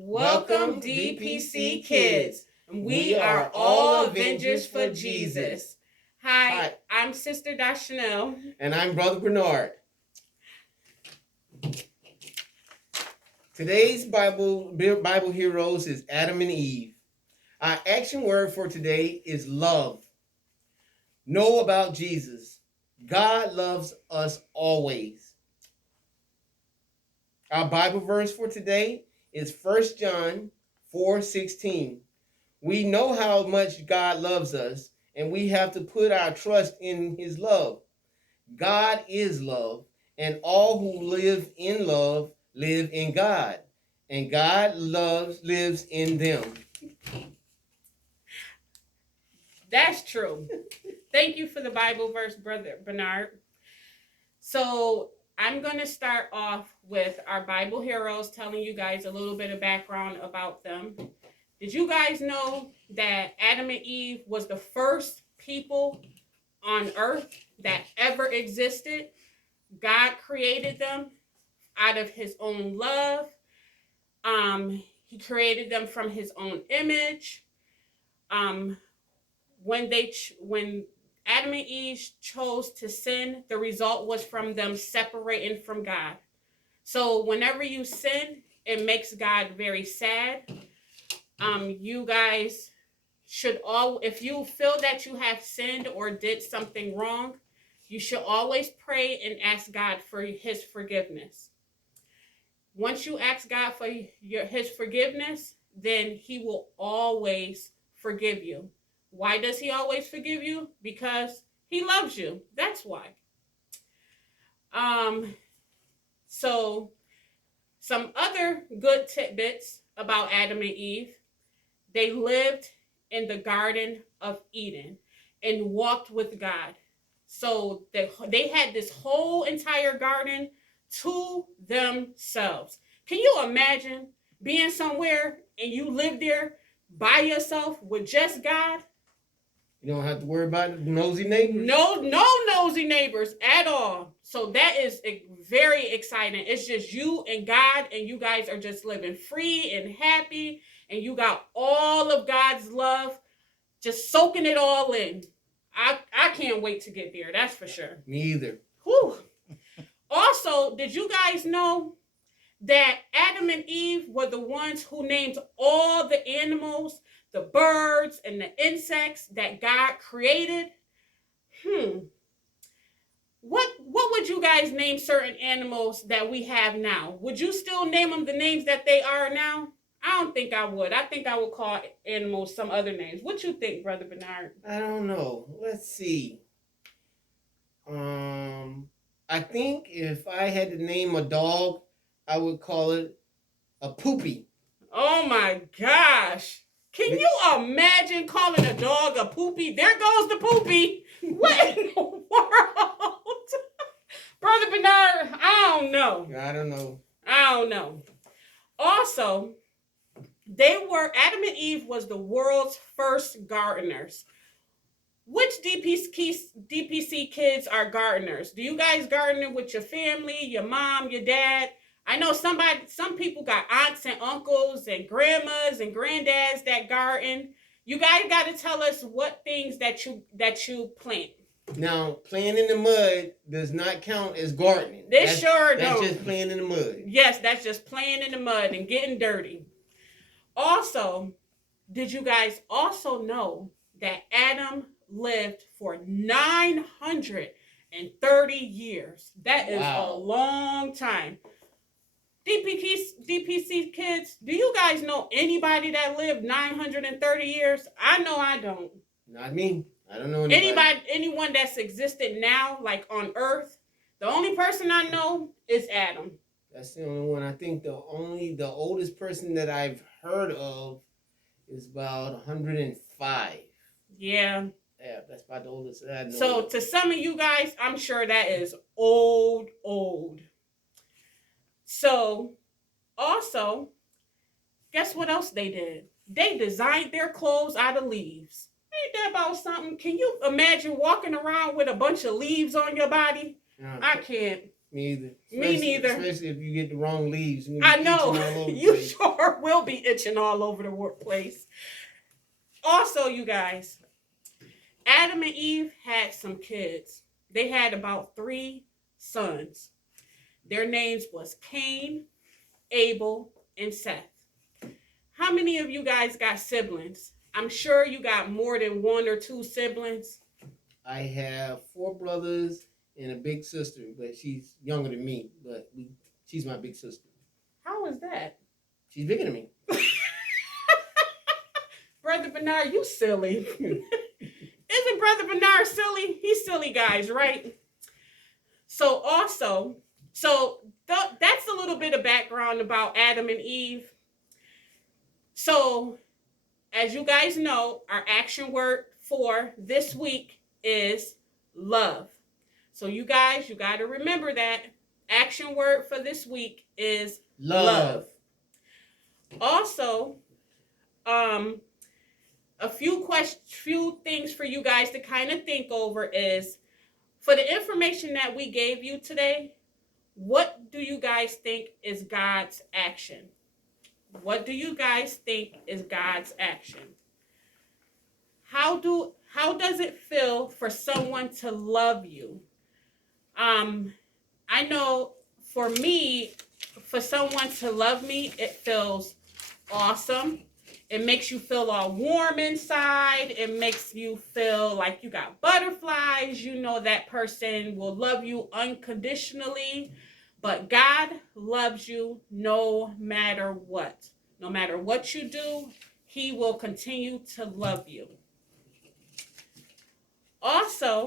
Welcome, DPC kids. We are all Avengers for Jesus. Hi, I'm Sister Chanel. And I'm Brother Bernard. Today's Bible heroes is Adam and Eve. Our action word for today is love. Know about Jesus. God loves us always. Our Bible verse for today is 1 John 4:16. We know how much God loves us, and we have to put our trust in his love. God is love, and all who live in love live in God, and God lives in them. That's true. Thank you for the Bible verse, Brother Bernard. So I'm going to start off with our Bible heroes, telling you guys a little bit of background about them. Did you guys know that Adam and Eve was the first people on earth that ever existed? God created them out of his own love. He created them from his own image. When Adam and Eve chose to sin, the result was from them separating from God. So whenever you sin, it makes God very sad. You guys should if you feel that you have sinned or did something wrong, you should always pray and ask God for his forgiveness. Once you ask God for his forgiveness, then he will always forgive you. Why does he always forgive you? Because he loves you. That's why. So some other good tidbits about Adam and Eve. They lived in the Garden of Eden and walked with God. So they had this whole entire garden to themselves. Can you imagine being somewhere and you live there by yourself with just God? You don't have to worry about nosy neighbors? No nosy neighbors at all. So that is very exciting. It's just you and God, and you guys are just living free and happy, and you got all of God's love, just soaking it all in. I can't wait to get there, that's for sure. Me either. Whew. Also, did you guys know that Adam and Eve were the ones who named all the animals, the birds, and the insects that God created? What would you guys name certain animals that we have now? Would you still name them the names that they are now? I don't think I would. I think I would call animals some other names. What you think, Brother Bernard? I don't know. Let's see. I think if I had to name a dog, I would call it a Poopy. Oh my gosh. Can you imagine calling a dog a Poopy? There goes the Poopy. What in the world? Brother Bernard, I don't know. Also, Adam and Eve was the world's first gardeners. Which DPC kids are gardeners? Do you guys garden with your family, your mom, your dad? I know some people got aunts and uncles and grandmas and granddads that garden. You guys got to tell us what things that you plant. Now, playing in the mud does not count as gardening. That's just playing in the mud. Yes, that's just playing in the mud and getting dirty. Also, did you guys also know that Adam lived for 930 years? That is a long time. DPC kids, do you guys know anybody that lived 930 years? I know I don't. Not me. I don't know anybody. Anyone that's existed now, like on Earth. The only person I know is Adam. That's the only one. I think the oldest person that I've heard of is about 105. Yeah. Yeah, that's about the oldest that I know. So to some of you guys, I'm sure that is old. So also, guess what else they did? They designed their clothes out of leaves. Ain't that about something? Can you imagine walking around with a bunch of leaves on your body? I can't. Me either. Me neither. Especially if you get the wrong leaves. I know. You sure heart will be itching all over the workplace. Also, you guys, Adam and Eve had some kids. They had about 3 sons. Their names was Cain, Abel, and Seth. How many of you guys got siblings? I'm sure you got more than 1 or 2 siblings. I have 4 brothers and a big sister, but she's younger than me. But she's my big sister. How is that? She's bigger than me. Brother Bernard, you silly. Isn't Brother Bernard silly? He's silly, guys, right? So also, that's a little bit of background about Adam and Eve. So, as you guys know, our action word for this week is love. So you guys, you got to remember that action word for this week is love. Also, a few things for you guys to kind of think over is, for the information that we gave you today, what do you guys think is God's action? What do you guys think is God's action? How does it feel for someone to love you? I know for me, for someone to love me, it feels awesome. It makes you feel all warm inside. It makes you feel like you got butterflies. You know that person will love you unconditionally. But God loves you no matter what. No matter what you do, He will continue to love you. Also,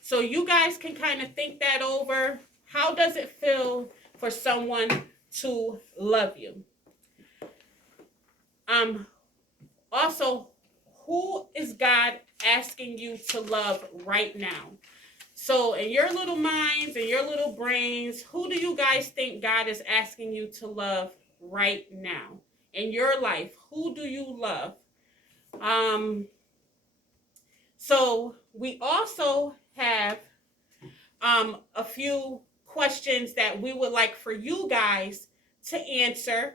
so you guys can kind of think that over. How does it feel for someone to love you? Also, who is God asking you to love right now? So in your little minds and your little brains, who do you guys think God is asking you to love right now? In your life, who do you love? So we also have a few questions that we would like for you guys to answer.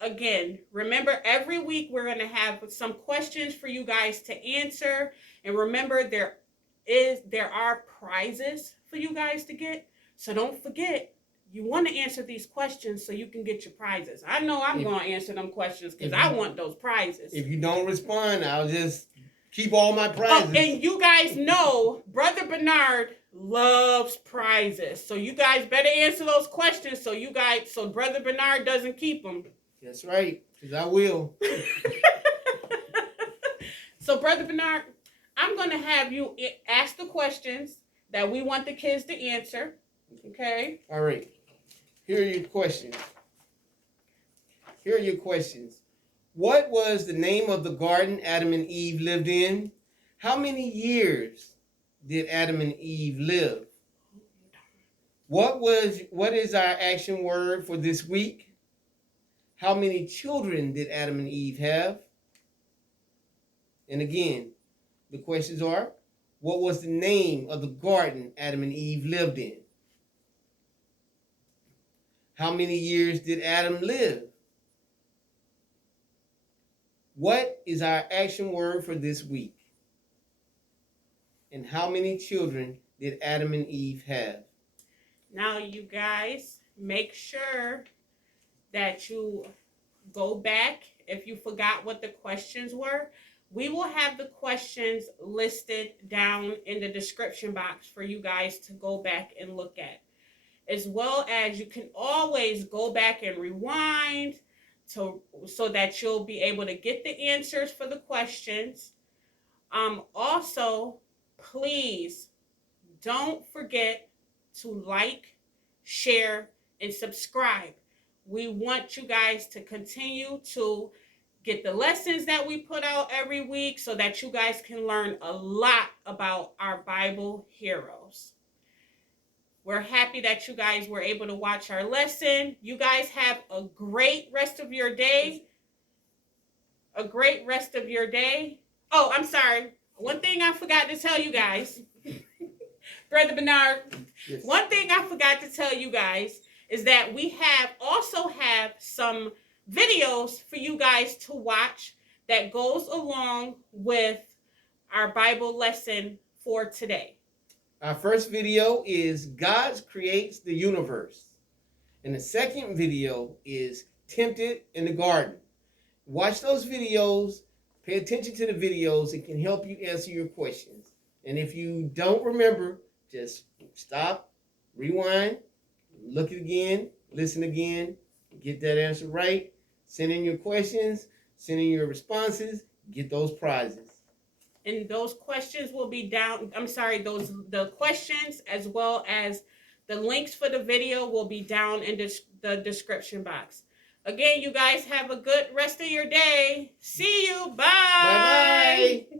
Again, remember, every week we're going to have some questions for you guys to answer. And remember, there are prizes for you guys to get. So don't forget, you want to answer these questions so you can get your prizes. I know I'm going to answer them questions because I want those prizes. If you don't respond, I'll just keep all my prizes. Oh, and you guys know Brother Bernard loves prizes. So you guys better answer those questions so Brother Bernard doesn't keep them. That's right, because I will. So, Brother Bernard, I'm going to have you ask the questions that we want the kids to answer. Okay? All right. Here are your questions. What was the name of the garden Adam and Eve lived in? How many years did Adam and Eve live? What is our action word for this week? How many children did Adam and Eve have? And again, the questions are, what was the name of the garden Adam and Eve lived in? How many years did Adam live? What is our action word for this week? And how many children did Adam and Eve have? Now, you guys, make sure that you go back if you forgot what the questions were. We will have the questions listed down in the description box for you guys to go back and look at. As well as you can always go back and rewind so that you'll be able to get the answers for the questions. Also, please don't forget to like, share, and subscribe. We want you guys to continue to get the lessons that we put out every week so that you guys can learn a lot about our Bible heroes. We're happy that you guys were able to watch our lesson. You guys have a great rest of your day. Oh, I'm sorry. One thing I forgot to tell you guys, Brother Bernard, Yes. One thing I forgot to tell you guys is that we also have some videos for you guys to watch that goes along with our Bible lesson for today. Our first video is God creates the universe. And the second video is Tempted in the Garden. Watch those videos. Pay attention to the videos. It can help you answer your questions. And if you don't remember, just stop, rewind, look it again, listen again, get that answer right. Send in your questions, send in your responses, get those prizes. And those questions will be down. The questions as well as the links for the video will be down in the description box. Again, you guys have a good rest of your day. See you. Bye. Bye bye.